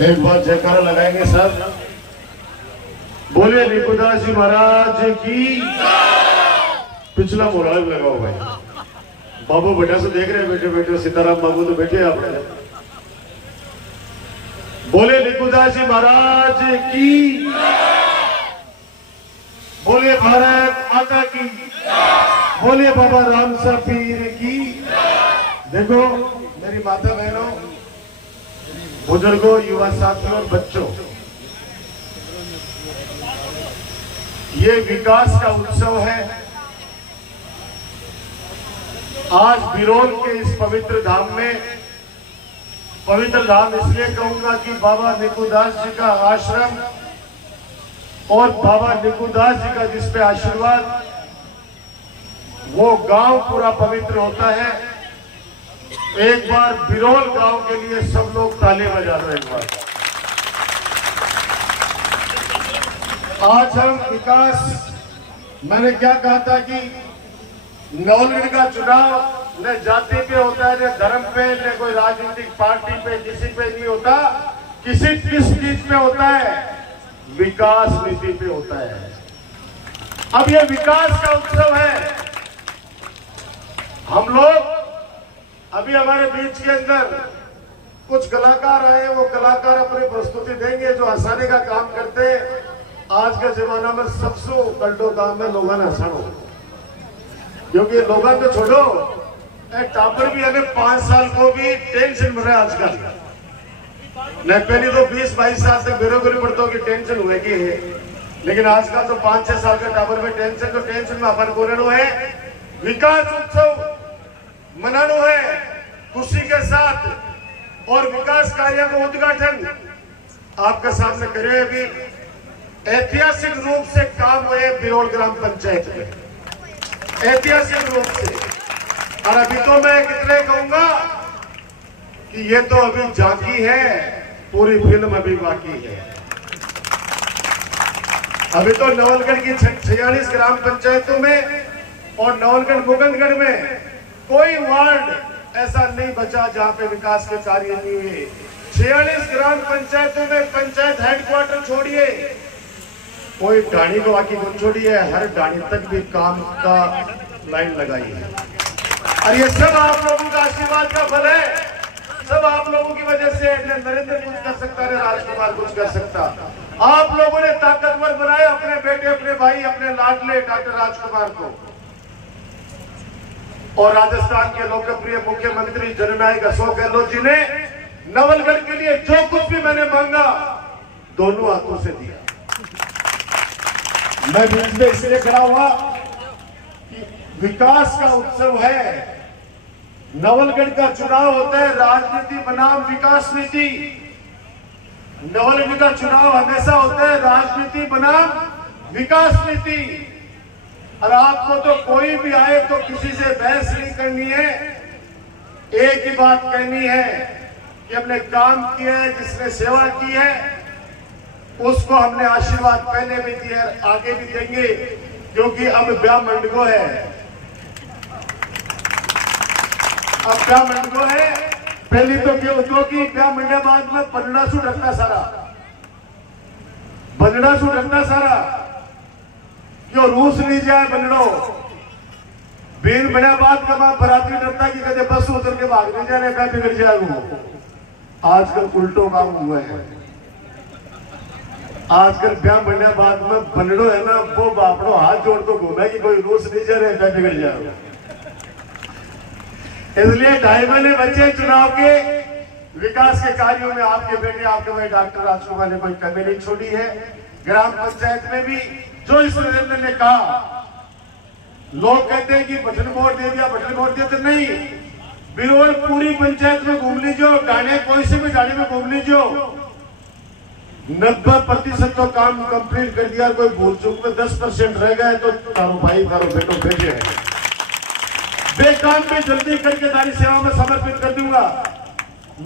एक बार जयकारा लगाएंगे सर। बोले निकुदास जी महाराज की। पिछला मोराल लगाओ भाई। बाबू बेटा से देख रहे हैं, बेटे बेटे सीताराम बाबू तो बैठे अपने। बोले निकुदास जी महाराज की। बोले भारत माता की। बोले बाबा राम सा पीर की। देखो मेरी माता बहनों, बुजुर्गों, युवा साथियों और बच्चों, ये विकास का उत्सव है। आज बिरोल के इस पवित्र धाम में, पवित्र धाम इसलिए कहूंगा कि बाबा निकुदास जी का आश्रम और बाबा निकुदास जी का जिस पे आशीर्वाद, वो गांव पूरा पवित्र होता है। एक बार बिरोल गांव के लिए सब लोग ताली बजा दो एक बार। आज हम विकास, मैंने क्या कहा था कि नवलगढ़ का चुनाव न जाति पे होता है, न धर्म पे, न कोई राजनीतिक पार्टी पे, किसी पे नहीं होता। किस चीज पे होता है? विकास नीति पे होता है। अब ये विकास का उत्सव है। हम लोग अभी हमारे बीच के अंदर कुछ कलाकार आए, वो कलाकार अपनी प्रस्तुति देंगे जो हंसाने का काम करते हैं। आज के जमाना में सबसे कल्टो काम है लोगों ने हंसानो, क्योंकि लोगों को छोड़ो, टापर भी हमें 5 साल को भी टेंशन मिल रहा है आजकल। न पहले तो 20-22 साल तक बेरोजगारी पड़ता की टेंशन हुए की है, लेकिन आजकल तो 5-6 साल का टापर में टेंशन, तो टेंशन में अपन बोलना है विकास उत्सव मनानो है खुशी के साथ। और विकास कार्य का उद्घाटन आपके सामने करे। अभी ऐतिहासिक रूप से काम हुए बिरोल ग्राम पंचायत में, ऐतिहासिक रूप से। और अभी तो मैं कितने कहूंगा कि ये तो अभी झांकी है, पूरी फिल्म अभी बाकी है। अभी तो नवलगढ़ की 46 ग्राम पंचायतों में और नवलगढ़ मुकुंदगढ़ में कोई वार्ड ऐसा नहीं बचा जहां पे विकास के कार्य नहीं हुए। 46 ग्राम पंचायतों में पंचायत हेडक्वार्टर छोड़िए, कोई डाणी को बाकी को छोड़िए, हर डाणी तक भी काम का लाइन लगाई है। और ये सब आप लोगों का आशीर्वाद का फल है। सब आप लोगों की वजह से नरेंद्र कुछ कर सकता है, राजकुमार कुछ कर सकता। आप लोगों ने ताकतवर बनाया अपने बेटे, अपने भाई, अपने लाडले डॉक्टर राजकुमार को। और राजस्थान के लोकप्रिय मुख्यमंत्री जननायक अशोक गहलोत जी ने नवलगढ़ के लिए जो कुछ भी मैंने मांगा दोनों हाथों से दिया। मैं बीच में इसलिए खड़ा हुआ कि विकास का उत्सव है। नवलगढ़ का चुनाव होता है राजनीति बनाम विकास नीति। नवलगढ़ का चुनाव हमेशा होता है राजनीति बनाम विकास नीति। और आपको तो कोई भी आए तो किसी से बहस नहीं करनी है, एक ही बात कहनी है कि हमने काम किया है, जिसने सेवा की है उसको हमने आशीर्वाद पहले भी दिया, आगे भी देंगे, क्योंकि अब ब्याह मंडगो है। अब ब्याह मंडगो है। पहले तो क्योंकि ब्याह मंडे बाद में बजड़ा सू ढकना सारा, बजड़ा सू ढकना सारा, क्यों रूस नहीं जाए बनड़ो। बीन बना बात का बराती डरता कि कदे बस उतर के भाग नहीं जाने, मैं बिगड़ जाऊंगा। आजकल उल्टो काम हुआ है। आजकल ब्याह बनने बाद में बनड़ो है ना, वो बापड़ो हाथ जोड़ तो घूमे कि कोई रूस नहीं जा रहे, मैं बिगड़ जाऊंगा। इसलिए 2.5 महीने बचे चुनाव के। विकास के कार्यों में आपके बेटे, आपके भाई डॉक्टर राजकुमार ने कोई कमी नहीं छोड़ी है। ग्राम पंचायत में भी जो इस नरेंद्र ने कहा, लोग कहते हैं कि बटन वोट दे दिया, बटन वोट दिया, तो नहीं। बिरोल पूरी पंचायत में घूम लीजिए, डाणे कोई से भी डाणे में घूम लीजिए, 90% तो काम कंप्लीट कर दिया। कोई भूल चूक में 10% रह गए तो तारो भाई तारो बेटो भेजे हैं। बेकाम में जल्दी करके तारी सेवा में समर्पित कर दूंगा।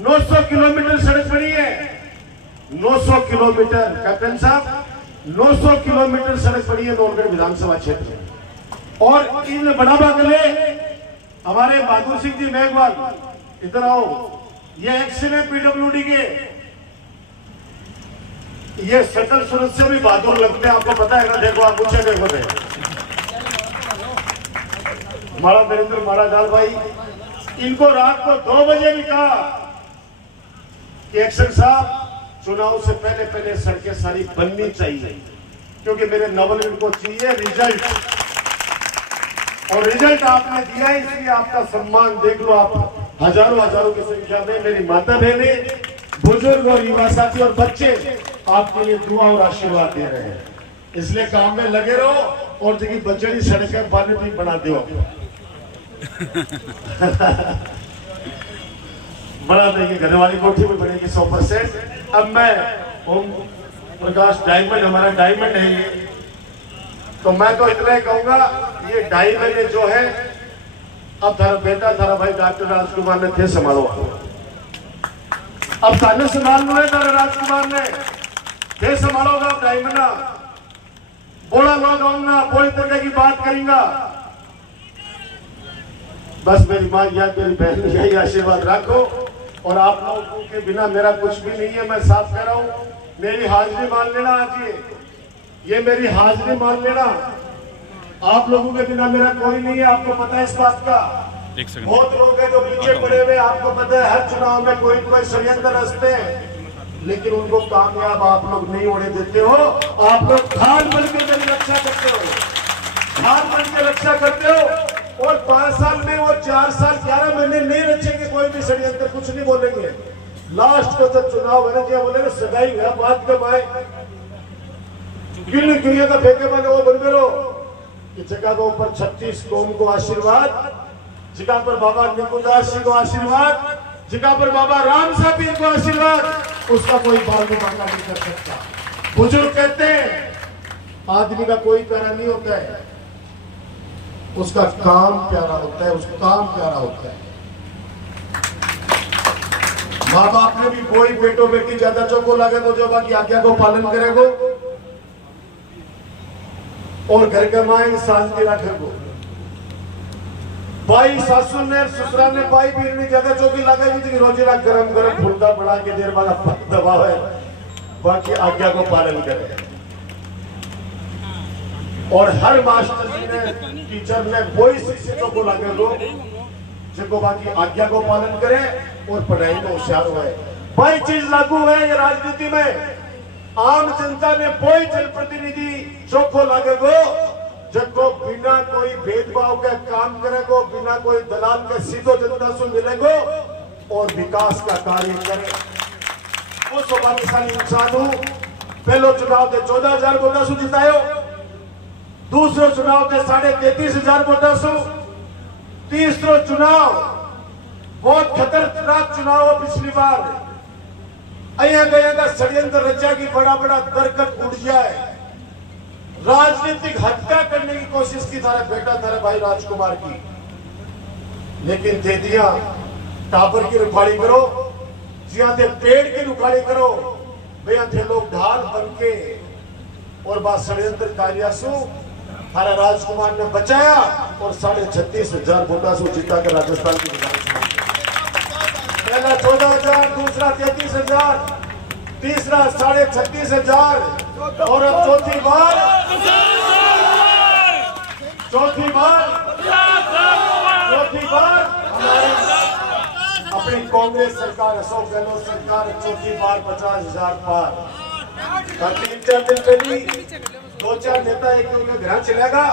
900 किलोमीटर सड़क बनी है, 900 किलोमीटर। कैप्टन साहब 900 किलोमीटर सड़क पड़ी है नवलगढ़ विधानसभा क्षेत्र में। और इन बढ़ावा के लिए हमारे बहादुर सिंह जी मेघवाल, इधर आओ, ये एक्शन है पीडब्ल्यूडी के। ये सकल सूरत से भी बहादुर लगते हैं, आपको पता है ना। देखो आप पूछे देखो थे माड़ा नरेंद्र माड़ा जाल भाई, इनको रात को 2 बजे भी कहा कि एक्शन साहब चुनाव से पहले पहले सड़कें सारी बननी चाहिए, क्योंकि मेरे नवल को चाहिए रिजल्ट, और रिजल्ट आपने दिया है, इसलिए आपका सम्मान देख लो। आप हजारों हजारों की संख्या में मेरी माता बहने, बुजुर्ग और युवा साथी और बच्चे आपके लिए दुआ और आशीर्वाद दे रहे हैं। इसलिए काम में लगे रहो और देखिए बच्चे सड़कें पानी भी बना दो बना देंगे, घर वाली कोठी भी बनेगी 100%। अब मैं ओम प्रकाश डायमंड, हमारा डायमंड है ये, तो मैं तो इतना ही कहूंगा, ये 2.5 महीने जो है, अब थारा बेटा थारा भाई डॉक्टर राजकुमार ने थे संभालो, अब थाने संभाल लो है थारा राजकुमार ने थे संभालोगा। 2.5 महीना बोला लोग आऊंगा, पूरी तरह की बात करेंगा। बस मेरी माँ या मेरी बहन यही आशीर्वाद रखो, और आप लोगों के बिना मेरा कुछ भी नहीं है। मैं साफ कह रहा हूँ, मेरी हाजिरी मान लेना, आज ये मेरी हाजिरी मान लेना। आप लोगों के बिना मेरा कोई नहीं है, आपको पता है इस बात का। बहुत लोग हैं जो पीछे पड़े हुए, आपको पता है हर चुनाव में कोई कोई षड्यंत्र रचते हैं, लेकिन उनको कामयाब आप लोग नहीं होने देते हो। आप लोग धान बन के मेरी रक्षा करते हो, धान बन के रक्षा करते हो, और 5 साल में वो 4 साल 11 महीने नहीं रचेंगे कोई भी षड्यंत्र, कुछ नहीं बोलेंगे। लास्ट को जब चुनाव है ना, क्या बोले सगाई हुआ बात कब आए, क्यों का फेंके वाले वो बन रहो कि जगह के ऊपर 36 कौम को आशीर्वाद, जगह पर बाबा निकुदास जी को आशीर्वाद, जगह पर बाबा राम साहब जी को आशीर्वाद, उसका कोई बाल बांका नहीं कर सकता। बुजुर्ग कहते हैं आदमी का कोई प्यारा नहीं होता है, उसका काम प्यारा होता है, उसका काम प्यारा होता है। माँ बाप ने भी कोई बेटो बेटी ज्यादा चौको लगे तो जो बाकी आज्ञा को पालन करेगो, और घर के माए शांति रखेगो। भाई सासू ने ससुरा ने भाई भी ज्यादा चौकी लगे, रोजी रात गरम गरम फुलका बना के देर बाद दबाव है, बाकी आज्ञा को पालन करे। और हर मास्टर जी ने, टीचर ने, कोई शिक्षकों को लगे दो जिनको बाकी आज्ञा को पालन करे और पढ़ाई में होशियार हुए। भाई चीज लागू है ये राजनीति में, आम जनता ने कोई जनप्रतिनिधि चौखो लगेगो जिनको बिना कोई भेदभाव के काम करेगो, बिना कोई दलाल के सीधो जनता से मिलेगो और विकास का कार्य करे। वो सौभाग्यशाली इंसान हूं। पहलो चुनाव के 14,000 वोटा से जितायो, दूसरो चुनाव के 33,500 वोटा से, तीसरो चुनाव बहुत खतरनाक चुनाव हो पिछली बार, अया गया का षड्यंत्र रचा की बड़ा बड़ा दरकत उड़ जाए, राजनीतिक हत्या करने की कोशिश की थारा बेटा थारा भाई राजकुमार की, लेकिन दे दिया। टावर की रुखाड़ी करो, जिया थे पेड़ की रुखाड़ी करो, भैया थे लोग ढाल बन के, और बात षड्यंत्र कार्यासु थारा राजकुमार ने बचाया और 36,500 वोटा से जीता कर राजस्थान की विधानसभा। पहला 14,000, दूसरा 33,000, तीसरा 36,500, और अब चौथी बार हमारी अपनी कांग्रेस सरकार, अशोक गहलोत सरकार चौथी बार 50,000 पार। 3-4 दिन पहले 2-4 नेता एक घर चलेगा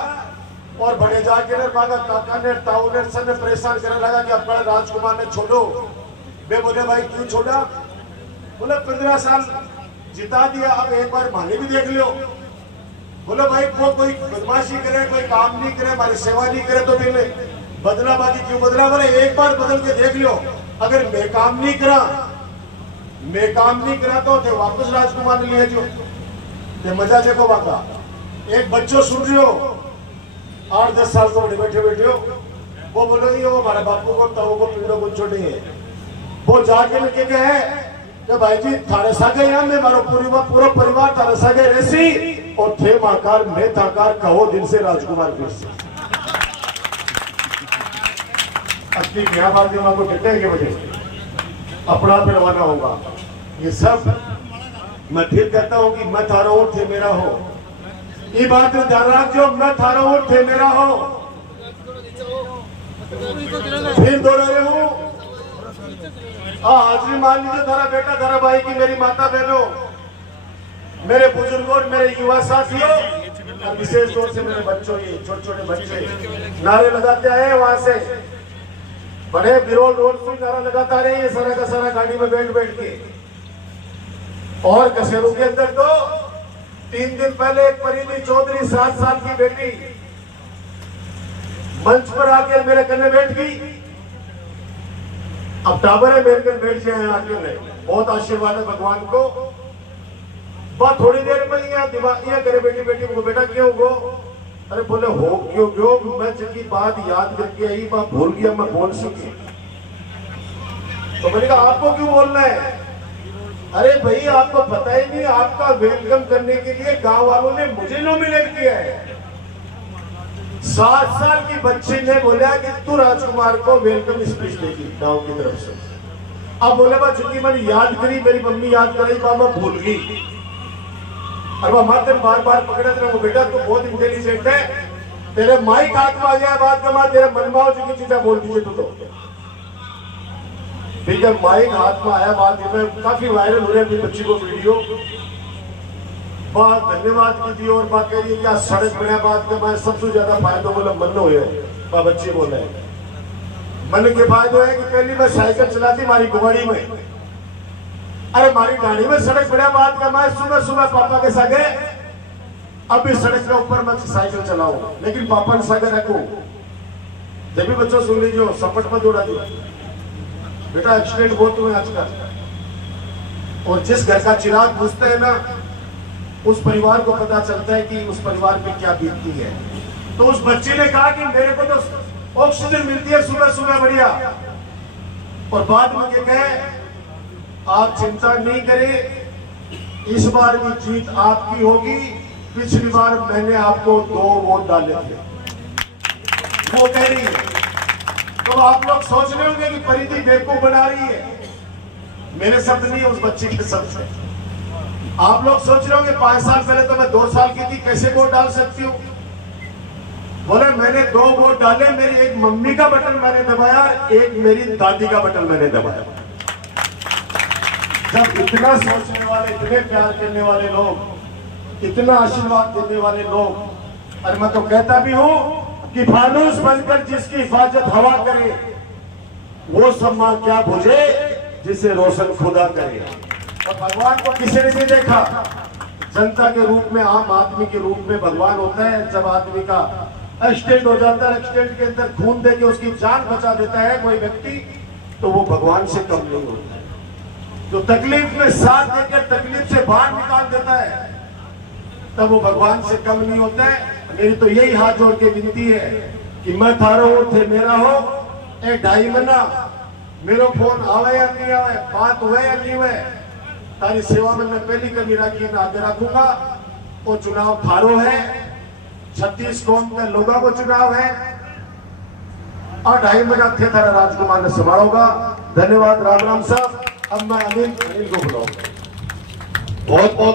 और बड़े जाके काका ने ताऊ ने सब ने परेशान करने लगा कि अपना राजकुमार ने छोड़ो। वे बोले भाई क्यों छोड़ा? बोले 15 साल जिता दिया, अब एक बार माने भी देख लो। बोले भाई वो कोई बदमाशी करे, कोई काम नहीं करे, हमारी सेवा नहीं करे तो फिर बदला बाकी क्यों बदला? बोले एक बार बदल के देख लो, अगर मैं काम नहीं करा तो वापस राजकुमार ने लिए जो ते मजा देखो बाका। एक बच्चों सुन रही हो 8-10 साल को बैठे हो, वो बोलोगी वो हमारे बापू को ताऊ को पीड़ो कुछ छोटी है, वो जाके लिखे गए है कि भाई जी थारे सागे यहाँ में मारो पूरा परिवार थारे सागे रहसी, और थे माकार मैं थाकार कहो दिल से राजकुमार फिर से अपनी क्या बात को कहते हैं कि मुझे अपना फिरवाना होगा। ये सब मैं फिर कहता हूं कि मैं थारो ऊंट थे मेरा हो, ये बात ध्यान रखो, मैं थारो ऊंट थे मेरा हो। फिर दोहरा रहे हूं, हाजरी मान लीजिए, थारा बेटा थारा भाई की, मेरी माता बहनों, मेरे बुजुर्गों और मेरे युवा साथियों, और विशेष तौर से मेरे बच्चों, ये छोटे छोटे बच्चे नारे लगाते आए वहां से, बड़े बिरोल रोड से नारा लगाता रहे, ये सारा का सारा गाड़ी में बैठ बैठ के। और कसेरू के अंदर तो 3 दिन पहले एक परिधि चौधरी 7 साल की बेटी मंच पर आके मेरे कन्ने बैठ गई। अब टाबर है मेरे कन बैठ जाए आके, में बहुत आशीर्वाद है भगवान को। बात थोड़ी देर में यहाँ दिमाग यहाँ करे बेटी बेटी को, बेटा क्यों गो? अरे बोले हो क्यों मैं जिनकी बात याद करके आई बात भूल गया, मैं बोल सकी। तो मैंने कहा आपको क्यों बोलना है? अरे भाई आपको पता ही नहीं, आपका वेलकम करने के लिए गांव वालों ने मुझे नॉमिनेट किया है। 7 साल की बच्ची ने बोला कि तू राजकुमार को वेलकम स्पीच देगी गांव की तरफ से। अब बोले बा चूंकि मैंने याद करी, मेरी मम्मी याद कराई, मैं भूल गई। और वह माते बार बार पकड़े थे, बेटा तू बहुत इंटेलिजेंट है, तेरे माइक हाथ में आ जाए बात का मां तेरे मनमाओ जी की चीजें बोल दीजिए तू तो। ठीक है, माइक हाथ में आया बात में काफी वायरल हो रही है बच्ची को वीडियो, बात धन्यवाद कीजिए। और बात कह रही है क्या सड़क बना बात का मैं सबसे ज्यादा फायदा बोला मन हो है, बच्ची बोले मन के फायदे है कि पहली मैं साइकिल चलाती मारी गुवाड़ी में, अरे मारी गाड़ी में सड़क बना बात का मैं सुबह सुबह पापा के साथ गए, अब इस सड़क के ऊपर मैं साइकिल चलाऊं, लेकिन पापा ने सागर रखू। जब भी बच्चों सुन लीजिए, सपट मत उड़ा दिया बेटा, एक्सीडेंट बहुत हुए आजकल। और जिस घर का चिराग बुझता है ना, उस परिवार को पता चलता है कि उस परिवार पे क्या बीतती है। तो उस बच्चे ने कहा कि मेरे को तो ऑक्सीजन मिलती है सुबह सुबह बढ़िया, और बाद में ये कहे आप चिंता नहीं करें, इस बार भी जीत आपकी होगी, पिछली बार मैंने आपको 2 वोट डाले थे, वो कह रही है। तो आप लोग सोच रहे होंगे कि परिधि बेवकूफ बना रही है, मेरे शब्द नहीं है, उस बच्ची के शब्द है। आप लोग सोच रहे होंगे 5 साल पहले तो मैं 2 साल की थी, कैसे वोट डाल सकती हूँ? बोले मैंने 2 वोट डाले, मेरी एक मम्मी का बटन मैंने दबाया, एक मेरी दादी का बटन मैंने दबाया। जब इतना सोचने वाले, इतने प्यार करने वाले लोग, इतना आशीर्वाद देने वाले लोग, और मैं तो कहता भी हूं कि फानूस बनकर जिसकी हिफाजत हवा करे, वो सम्मान क्या बुझे जिसे रोशन खुदा करे। और भगवान को किसी ने नहीं देखा, जनता के रूप में, आम आदमी के रूप में भगवान होता है। जब आदमी का एक्सीडेंट हो जाता है, एक्सीडेंट के अंदर खून दे के उसकी जान बचा देता है कोई व्यक्ति, तो वो भगवान से कम नहीं होता है। जो तकलीफ में साथ देकर तकलीफ से बाहर निकाल देता है, तब वो भगवान से कम नहीं होता है। मेरी तो यही हाथ जोड़ के विनती है कि मैं थारो ऊंट थे मेरा हो, 2.5 महीना मेरो फोन आवे या नहीं आवे, बात हुए या नहीं हुए, तारी सेवा में मैं पहली कमी राखी मैं आगे रखूंगा। वो चुनाव थारो है, 36 कौम के लोगों को चुनाव है, और 2.5 महीना थे थारा राजकुमार ने संभालोगा। धन्यवाद, राम राम साहब। अब मैं अनिल को बुलाऊंगा। बहुत बहुत